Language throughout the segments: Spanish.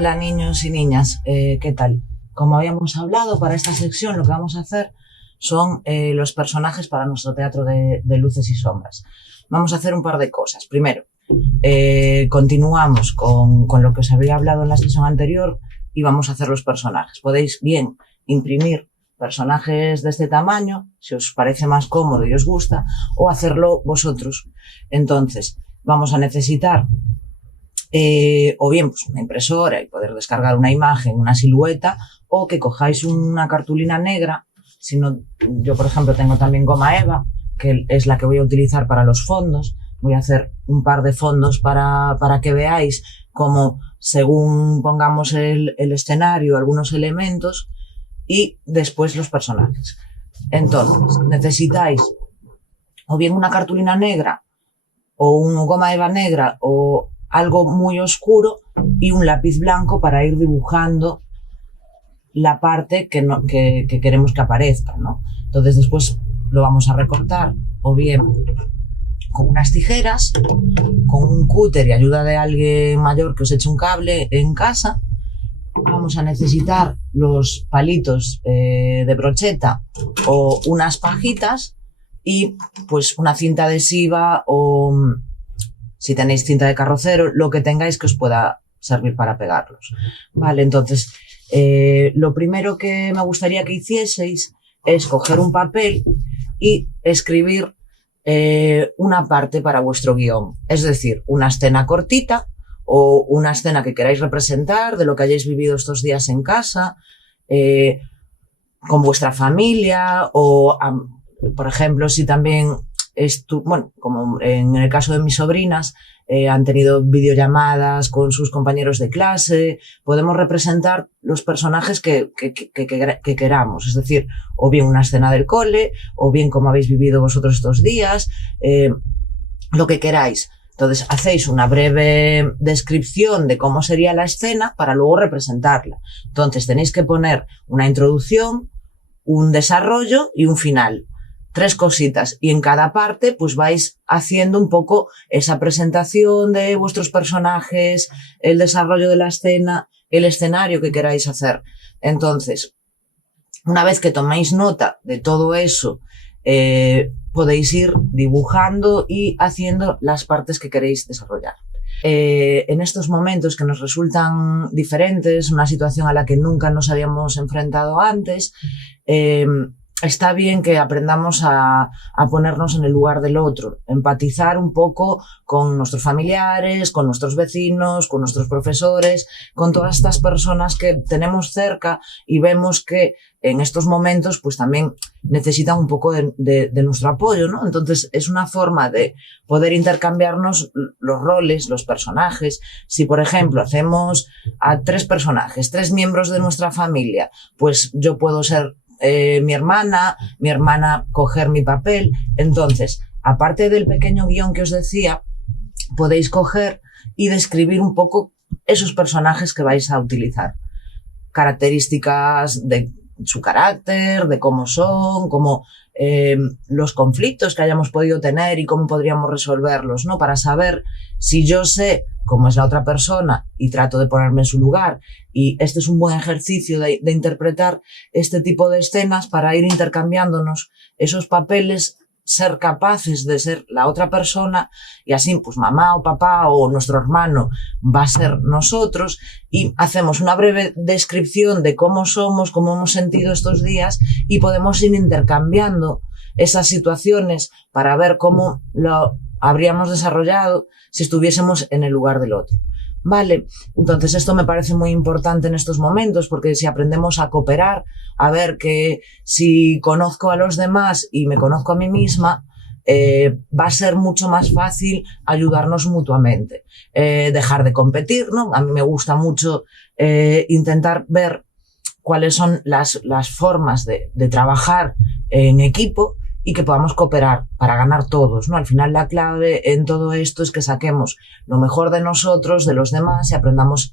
Hola niños y niñas, ¿qué tal? Como habíamos hablado, para esta sección lo que vamos a hacer son los personajes para nuestro teatro de luces y sombras. Vamos a hacer un par de cosas. Primero, continuamos con lo que os había hablado en la sesión anterior y vamos a hacer los personajes. Podéis bien imprimir personajes de este tamaño, si os parece más cómodo y os gusta, o hacerlo vosotros. Entonces, vamos a necesitar o bien pues una impresora y poder descargar una imagen, una silueta, o que cojáis una cartulina negra. Si no, yo por ejemplo tengo también goma eva, que es la que voy a utilizar para los fondos. Voy a hacer un par de fondos para que veáis cómo, según pongamos el escenario, algunos elementos y después los personajes. Entonces, necesitáis o bien una cartulina negra o una goma eva negra o algo muy oscuro y un lápiz blanco para ir dibujando la parte que queremos que aparezca, ¿no? Entonces después lo vamos a recortar o bien con unas tijeras, con un cúter y ayuda de alguien mayor que os eche un cable en casa. Vamos a necesitar los palitos de brocheta o unas pajitas y pues una cinta adhesiva o, si tenéis cinta de carrocero, lo que tengáis que os pueda servir para pegarlos. Vale, entonces lo primero que me gustaría que hicieseis es coger un papel y escribir una parte para vuestro guión. Es decir, una escena cortita o una escena que queráis representar de lo que hayáis vivido estos días en casa, con vuestra familia o, por ejemplo, si también bueno, como en el caso de mis sobrinas, han tenido videollamadas con sus compañeros de clase, podemos representar los personajes que queramos, es decir, o bien una escena del cole, o bien como habéis vivido vosotros estos días, lo que queráis. Entonces, hacéis una breve descripción de cómo sería la escena para luego representarla. Entonces, tenéis que poner una introducción, un desarrollo y un final. 3 cositas, y en cada parte pues vais haciendo un poco esa presentación de vuestros personajes, el desarrollo de la escena, el escenario que queráis hacer. Entonces, una vez que toméis nota de todo eso, podéis ir dibujando y haciendo las partes que queréis desarrollar. En estos momentos que nos resultan diferentes, una situación a la que nunca nos habíamos enfrentado antes, está bien que aprendamos a ponernos en el lugar del otro, empatizar un poco con nuestros familiares, con nuestros vecinos, con nuestros profesores, con todas estas personas que tenemos cerca y vemos que en estos momentos pues también necesitan un poco de nuestro apoyo, ¿no? Entonces es una forma de poder intercambiarnos los roles, los personajes. Si por ejemplo hacemos a 3 personajes, 3 miembros de nuestra familia, pues yo puedo ser mi hermana coger mi papel. Entonces, aparte del pequeño guión que os decía, podéis coger y describir un poco esos personajes que vais a utilizar. Características de su carácter, de cómo son, cómo los conflictos que hayamos podido tener y cómo podríamos resolverlos, ¿no? Para saber si yo sé cómo es la otra persona y trato de ponerme en su lugar. Y este es un buen ejercicio de interpretar este tipo de escenas para ir intercambiándonos esos papeles, ser capaces de ser la otra persona y así pues mamá o papá o nuestro hermano va a ser nosotros y hacemos una breve descripción de cómo somos, cómo hemos sentido estos días y podemos ir intercambiando esas situaciones para ver cómo lo habríamos desarrollado si estuviésemos en el lugar del otro. Vale, entonces esto me parece muy importante en estos momentos porque si aprendemos a cooperar, a ver que si conozco a los demás y me conozco a mí misma, va a ser mucho más fácil ayudarnos mutuamente. Dejar de competir, ¿no? A mí me gusta mucho intentar ver cuáles son las formas de trabajar en equipo y que podamos cooperar para ganar todos, ¿no? Al final la clave en todo esto es que saquemos lo mejor de nosotros, de los demás y aprendamos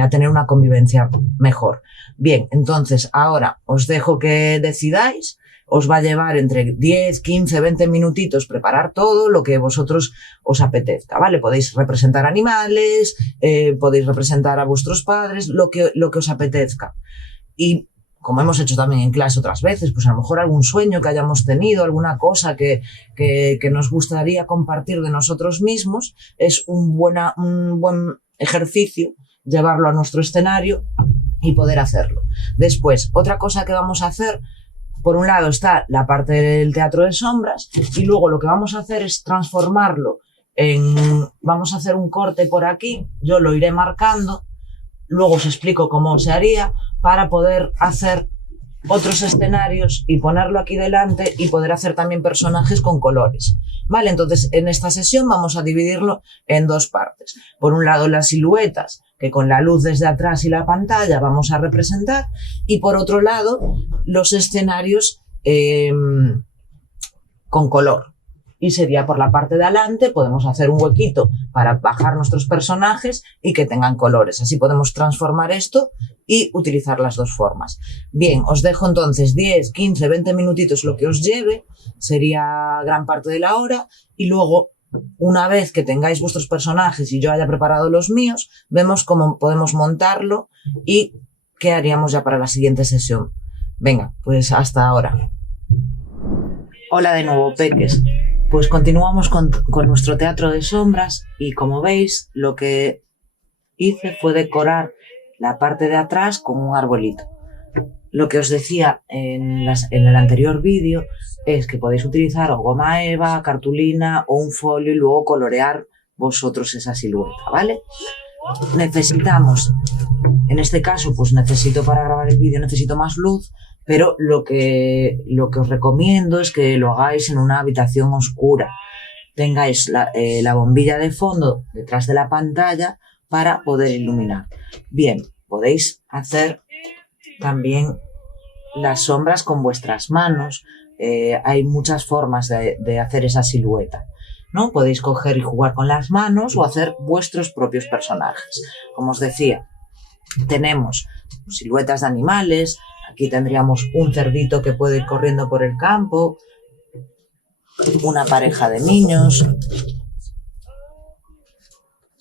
a tener una convivencia mejor. Bien, entonces ahora os dejo que decidáis. Os va a llevar entre 10, 15, 20 minutitos preparar todo lo que vosotros os apetezca, ¿vale? Podéis representar animales, podéis representar a vuestros padres, lo que os apetezca. Y como hemos hecho también en clase otras veces, pues a lo mejor algún sueño que hayamos tenido, alguna cosa que nos gustaría compartir de nosotros mismos, es un buen ejercicio llevarlo a nuestro escenario y poder hacerlo. Después, otra cosa que vamos a hacer, por un lado está la parte del teatro de sombras y luego lo que vamos a hacer es transformarlo vamos a hacer un corte por aquí, yo lo iré marcando, luego os explico cómo se haría para poder hacer otros escenarios y ponerlo aquí delante y poder hacer también personajes con colores. Vale, entonces en esta sesión vamos a dividirlo en dos partes. Por un lado las siluetas, que con la luz desde atrás y la pantalla vamos a representar, y por otro lado los escenarios con color. Y sería por la parte de adelante, podemos hacer un huequito para bajar nuestros personajes y que tengan colores. Así podemos transformar esto y utilizar las dos formas. Bien, os dejo entonces 10, 15, 20 minutitos lo que os lleve, sería gran parte de la hora, y luego, una vez que tengáis vuestros personajes y yo haya preparado los míos, vemos cómo podemos montarlo y qué haríamos ya para la siguiente sesión. Venga, pues hasta ahora. Hola de nuevo, peques. Pues continuamos con nuestro teatro de sombras y como veis lo que hice fue decorar la parte de atrás con un arbolito. Lo que os decía en el anterior vídeo es que podéis utilizar o goma eva, cartulina o un folio y luego colorear vosotros esa silueta, ¿vale? Necesitamos, en este caso pues necesito para grabar el vídeo necesito más luz, pero lo que os recomiendo es que lo hagáis en una habitación oscura. Tengáis la bombilla de fondo detrás de la pantalla para poder iluminar. Bien, podéis hacer también las sombras con vuestras manos. Hay muchas formas de hacer esa silueta, ¿no? Podéis coger y jugar con las manos o hacer vuestros propios personajes. Como os decía, tenemos siluetas de animales. Aquí tendríamos un cerdito que puede ir corriendo por el campo, una pareja de niños.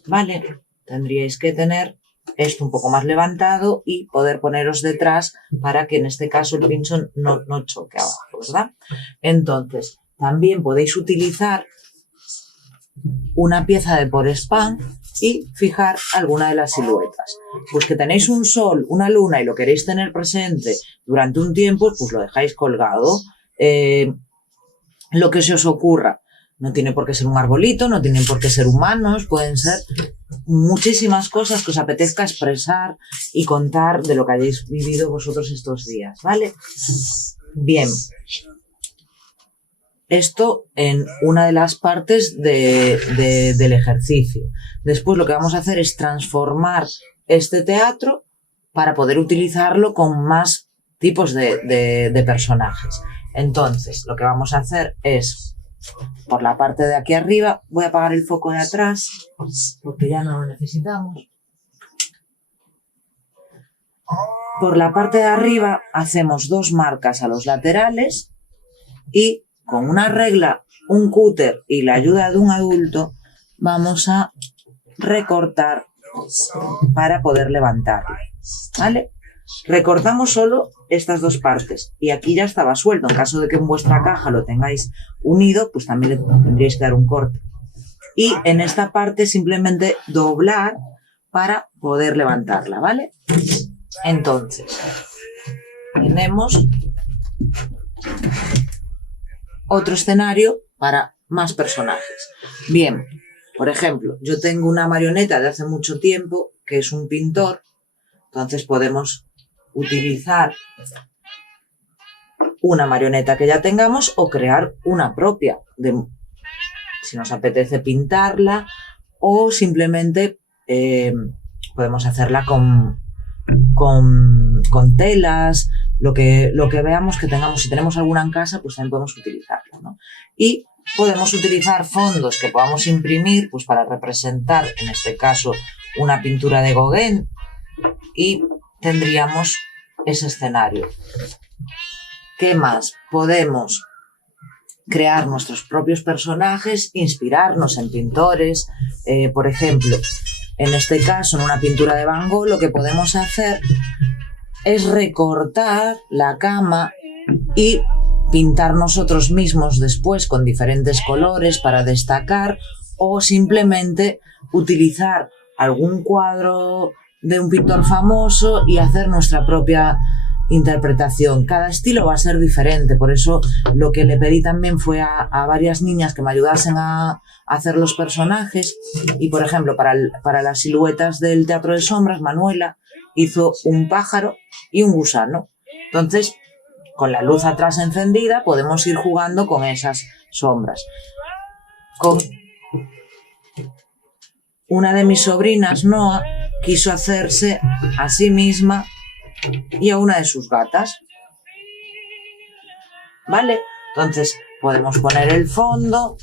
Vale, tendríais que tener esto un poco más levantado y poder poneros detrás para que en este caso el pincho no choque abajo, ¿verdad? Entonces, también podéis utilizar una pieza de Porespan y fijar alguna de las siluetas. Pues que tenéis un sol, una luna y lo queréis tener presente durante un tiempo, pues lo dejáis colgado. Lo que se os ocurra. No tiene por qué ser un arbolito, no tienen por qué ser humanos, pueden ser muchísimas cosas que os apetezca expresar y contar de lo que hayáis vivido vosotros estos días, ¿vale? Bien. Esto en una de las partes del ejercicio. Después lo que vamos a hacer es transformar este teatro para poder utilizarlo con más tipos de personajes. Entonces, lo que vamos a hacer es, por la parte de aquí arriba, voy a apagar el foco de atrás porque ya no lo necesitamos. Por la parte de arriba hacemos dos marcas a los laterales y con una regla, un cúter y la ayuda de un adulto vamos a recortar para poder levantarlo, ¿vale? Recortamos solo estas dos partes y aquí ya estaba suelto. En caso de que en vuestra caja lo tengáis unido, pues también le tendríais que dar un corte. Y en esta parte simplemente doblar para poder levantarla, ¿vale? Entonces, tenemos otro escenario para más personajes. Bien, por ejemplo, yo tengo una marioneta de hace mucho tiempo que es un pintor, entonces podemos utilizar una marioneta que ya tengamos o crear una propia, si nos apetece pintarla o simplemente podemos hacerla con telas, lo que veamos que tengamos. Si tenemos alguna en casa, pues también podemos utilizarlo, ¿no? Y podemos utilizar fondos que podamos imprimir pues para representar, en este caso, una pintura de Gauguin, y tendríamos ese escenario. ¿Qué más? Podemos crear nuestros propios personajes, inspirarnos en pintores. Por ejemplo, en este caso, en una pintura de Van Gogh, lo que podemos hacer es recortar la cama y pintar nosotros mismos después con diferentes colores para destacar, o simplemente utilizar algún cuadro de un pintor famoso y hacer nuestra propia interpretación. Cada estilo va a ser diferente, por eso lo que le pedí también fue a varias niñas que me ayudasen a hacer los personajes. Y por ejemplo, para las siluetas del Teatro de Sombras, Manuela hizo un pájaro y un gusano. Entonces, con la luz atrás encendida podemos ir jugando con esas sombras. Con una de mis sobrinas, Noa, quiso hacerse a sí misma y a una de sus gatas. ¿Vale? Entonces podemos poner el fondo,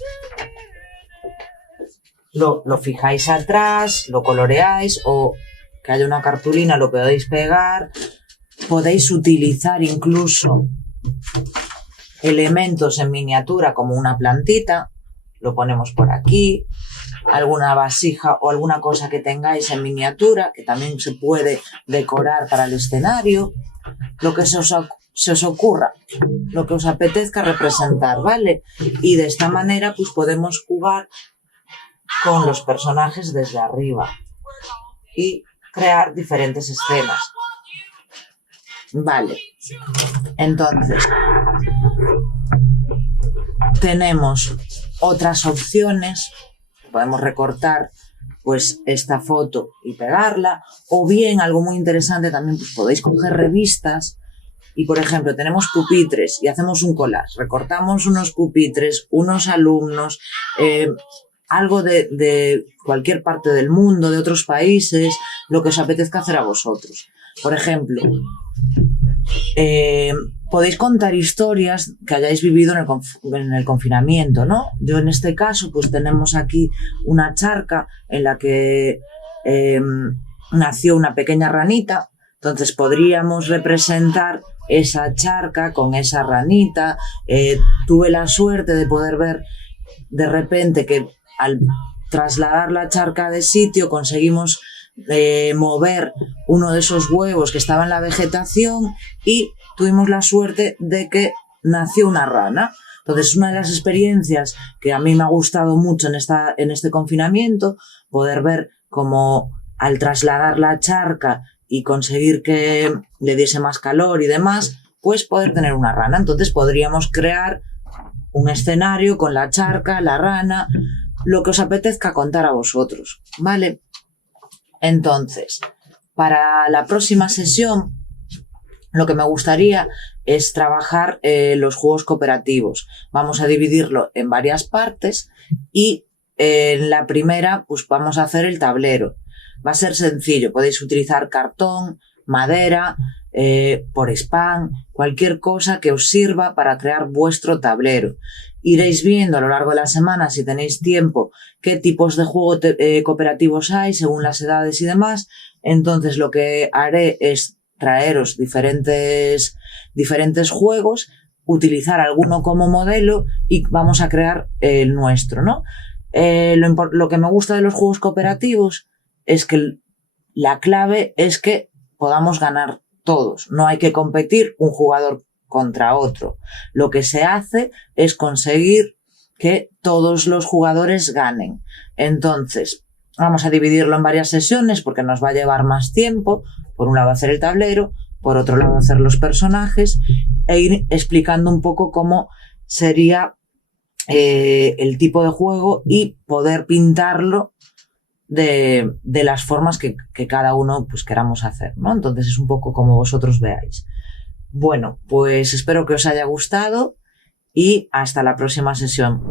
lo fijáis atrás, lo coloreáis, o que haya una cartulina lo podéis pegar. Podéis utilizar incluso elementos en miniatura como una plantita, lo ponemos por aquí, alguna vasija o alguna cosa que tengáis en miniatura, que también se puede decorar para el escenario, lo que se os ocurra, lo que os apetezca representar, ¿vale? Y de esta manera pues podemos jugar con los personajes desde arriba y crear diferentes escenas. Vale, entonces tenemos otras opciones. Podemos recortar pues esta foto y pegarla, o bien algo muy interesante también, pues podéis coger revistas y por ejemplo tenemos pupitres y hacemos un collage, recortamos unos pupitres, unos alumnos, algo de cualquier parte del mundo, de otros países, lo que os apetezca hacer a vosotros. Por ejemplo, podéis contar historias que hayáis vivido en el confinamiento, ¿no? Yo en este caso pues tenemos aquí una charca en la que nació una pequeña ranita. Entonces podríamos representar esa charca con esa ranita. Tuve la suerte de poder ver de repente que al trasladar la charca de sitio conseguimos mover uno de esos huevos que estaba en la vegetación y tuvimos la suerte de que nació una rana. Entonces, una de las experiencias que a mí me ha gustado mucho en este confinamiento, poder ver cómo al trasladar la charca y conseguir que le diese más calor y demás, pues poder tener una rana. Entonces podríamos crear un escenario con la charca, la rana, lo que os apetezca contar a vosotros, ¿vale? Entonces, para la próxima sesión, lo que me gustaría es trabajar los juegos cooperativos. Vamos a dividirlo en varias partes y en la primera pues vamos a hacer el tablero. Va a ser sencillo, podéis utilizar cartón, madera, por spam, cualquier cosa que os sirva para crear vuestro tablero. Iréis viendo a lo largo de la semana, si tenéis tiempo, qué tipos de juegos cooperativos hay según las edades y demás. Entonces lo que haré es traeros diferentes juegos, utilizar alguno como modelo y vamos a crear el nuestro, ¿no? Lo que me gusta de los juegos cooperativos es que la clave es que podamos ganar todos. No hay que competir un jugador contra otro. Lo que se hace es conseguir que todos los jugadores ganen. Entonces, vamos a dividirlo en varias sesiones porque nos va a llevar más tiempo. Por un lado hacer el tablero, por otro lado hacer los personajes e ir explicando un poco cómo sería el tipo de juego y poder pintarlo de las formas que cada uno pues queramos hacer, ¿no? Entonces es un poco como vosotros veáis. Bueno, pues espero que os haya gustado y hasta la próxima sesión.